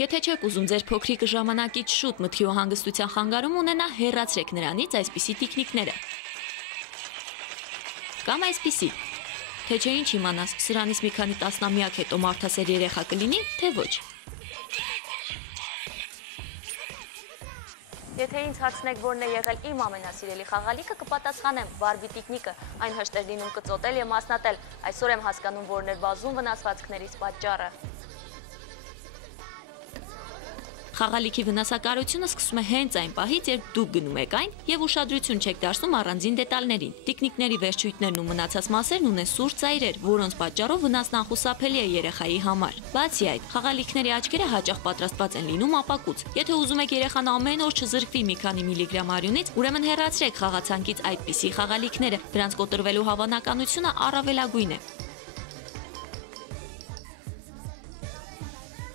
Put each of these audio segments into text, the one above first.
Եթե չեք ուզում ձեր փոքրիկը ժամանակից շուտ մտքի ու հանգստության խանգարում ունենա, հեռացրեք նրանից այսպիսի տիկնիկները։ Կամ այսպիսի, թե չէ ինչ իմանաս, սրանից մի քանի տասնամյակ հետո մարդասեր երեխա կլինի, թե ոչ։ Եթե ինձ հարցնեք, որն է եղել իմ ամենասիրելի խաղալիքը, կպատասխանեմ Բարբի տիկնիկը, այն հեշտ էր լինում կծոտել և մասնատել, այսօր եմ հասկանում, որն էր բազում վնասվածքներից պատճառը։ Խաղալիքի վնասակարությունը սկսում է հենց այն պահից, երբ դուք գնում եք այն և ուշադրություն չեք դարձնում առանձին դետալներին։ Տիկնիկների վերջույթներն ու մնացած մասերն ունեն սուր ծայրեր, որոնց պատճառով վնասն անխուսափելի է երեխայի համար։ Բացի այդ, խաղալիքների աչքերը հաճախ պատրաստված են լինում ապակուց։ Եթե ուզում եք երեխան ամեն օր չզրկվի մի քանի միլիգրամ արյունից, ուրեմն հեռացրեք խաղացանկից այդպիսի խաղալիքները, դրանց կոտրվելու հավանականությունը առավելագույն է։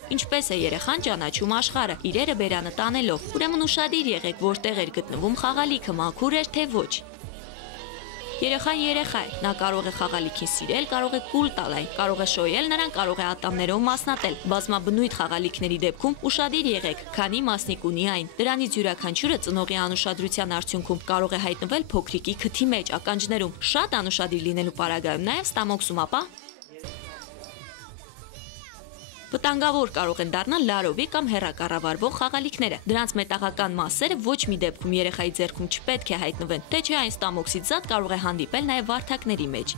Ինչպես է երեխան ճանաչում աշխարհը, իրերը բերանը տանելով, ուրեմն ուշադիր եղեք, որտեղ էր գտնվում խաղալիքը, մաքուր էր թե ոչ։ Երեխան երեխա է, նա կարող է խաղալիքին սիրել, կարող է կուլ տալ այն, կարող է շոյել նրան, կարող է ատամներով մասնատել։ Բազմաբնույթ խաղալիքների դեպքում ուշադիր եղեք, քանի մասնիկ ունի այն։ Դրանից յուրաքանչյուրը ծնողի անուշադրության արդյունքում կարող է հայտնվել փոքրիկի քթի մեջ, ականջներում։ Շատ անուշադիր լինելու պարագայում նաև ստամոքսում, ապա վտանգավոր կարող են դառնալ լարովի կամ հեռակառավարվող խաղալիքները։ Դրանց մետաղական մասերը ոչ մի դեպքում երեխայի ձեռքում չպետք է հայտնվեն, թե չէ այն ստամոքսից զատ կարող է հանդիպել նաև վարդակների մեջ։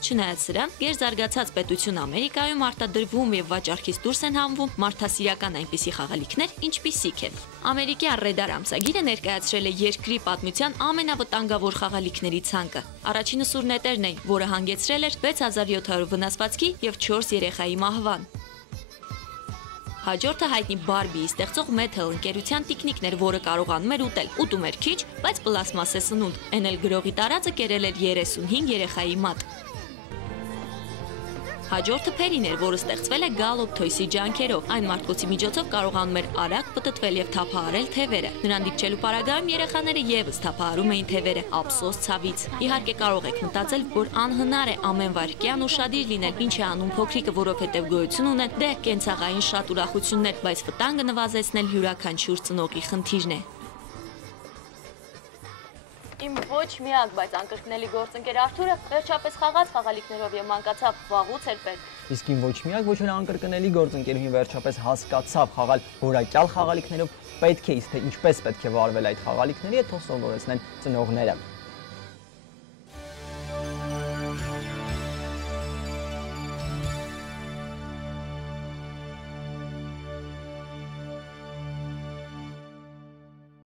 Չնայած սրան, գերզարգացած պետություն Ամերիկայում արտադրվում և վաճառքից դուրս են հանվում մարդասիրական այնպիսի խաղալիքներ, ինչպիսիք են։ Ամերիկյան Radar ամսագիրը ներկայացրել է երկրի պատմության ամենավտանգավոր խաղալիքների ցանկը։ Առաջինը սուրնետերն էին, որը հանգեցրել էր 6700 վնասվածքի և 4 երեխայի մահվան։ Հաջորդը հայտնի Բարբիի ստեղծող Mattel ընկերության տիկնիկն էր, որը կարողանում էր ուտել։ Ուտում էր քիչ, բայց պլաստմաս է սնունդ։ Էն էլ գրողի տարածը կերել էր 35 երեխայի մատ։ Հաջորդը Փերին էր, որը ստեղծվել է Gallop Toys-ի ջանքերով։ Այն մարդկոցի միջոցով կարողանում էր արագ պտտվել և թափահարել թևերը։ Նրան դիպչելու պարագայում երեխաները ևս թափահարում էին թևերը, ափսոս ցավից։ Իհարկե կարող եք մտածել, որ անհնար է ամեն վայրկյան ուշադիր լինել, ինչ է անում փոքրիկը, որովհետև գոյություն ունեն դե կենցաղային շատ ուրախություններ, բայց վտանգը նվազեցնել յուրաքանչյուր ծնողի խնդիրն է։ Իմ ոչ միակ, բայց անկրկնելի գործընկեր Արթուրը վերջապես խաղաց խաղալիքներով և մանկացավ, վաղուց էր պետք։ Իսկ իմ ոչ միակ, ոչ էլ անկրկնելի գործընկերուհին վերջապես հասկացավ խաղալ որակյալ խաղալիքներով, պետք է իսկ թե ինչպես պետք է վարվել այդ խաղալիքների հետ, թող սովորեցնեն ծնողները։